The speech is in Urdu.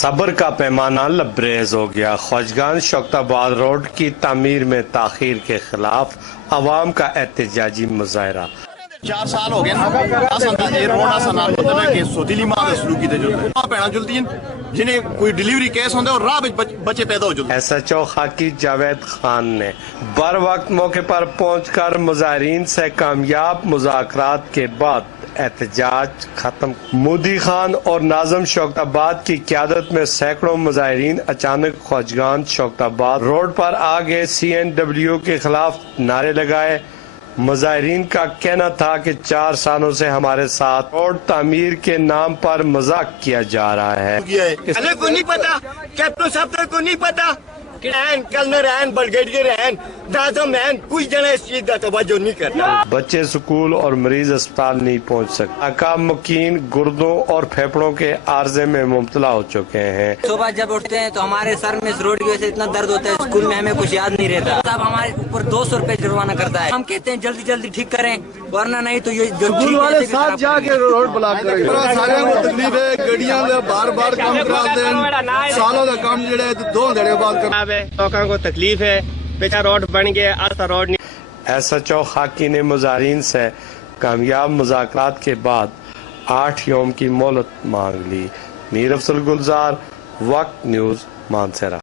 صبر کا پیمانہ لبریز ہو گیا۔ خواجگان شوکت آباد روڈ کی تعمیر میں تاخیر کے خلاف عوام کا احتجاجی مظاہرہ۔ 4 سال ہو گئے یہ روڈ آسان مطلب ہے کہ سوتیلی ماں دے سلوکی دے جلتے پیڑا جلتی ہیں جنہیں کوئی ڈیلیوری کیس ہوندے اور راہ بچے پیدا ہو جلتے۔ ایس ایچ او خاکی جاوید خان نے بر وقت موقع پر پہنچ کر مظاہرین سے کامیاب مذاکرات کے بعد احتجاج ختم۔ مودی خان اور ناظم شوکت آباد کی قیادت میں سینکڑوں مظاہرین اچانک خواجگان شوکت آباد روڈ پر آ گئے، CNW کے خلاف نعرے لگائے۔ مظاہرین کا کہنا تھا کہ 4 سالوں سے ہمارے ساتھ روڈ تعمیر کے نام پر مذاق کیا جا رہا ہے۔ ہمیں کو نہیں پتا، کیپٹن صاحب کو نہیں پتا، کلنر ہیں، بریگیڈیئر ہیں، ناظم ہیں، کوئی جنا اس چیز کا توجہ نہیں کرتا۔ بچے سکول اور مریض اسپتال نہیں پہنچ سکتے۔ عقاب مکین گردوں اور پھیپڑوں کے عارضے میں مبتلا ہو چکے ہیں۔ صبح جب اٹھتے ہیں تو ہمارے سر میں اس روڈ کی وجہ سے اتنا درد ہوتا ہے، اسکول میں ہمیں کچھ یاد نہیں رہتا۔ صاحب ہمارے اوپر 200 روپے جرمانہ کرتا ہے۔ ہم کہتے ہیں جلدی جلدی ٹھیک کریں، ورنہ نہیں تو یہ اسکول والے ساتھ جا کے روڈ بلاک کریں۔ سارے کو تکلیف ہے، گڑیاں بار بار کام کرا دیں، سالوں کا کام جڑا ہے 2 دھڑے بعد کرنا ہے۔ لوگوں کو تکلیف ہے، پیچھا روڈ بن گیا، آسا روڈ نہیں۔ ایس ایچ او خاکی نے مظاہرین سے کامیاب مذاکرات کے بعد 8 یوم کی مہلت مانگ لی۔ میر افضل گلزار، وقت نیوز، مانسہرہ۔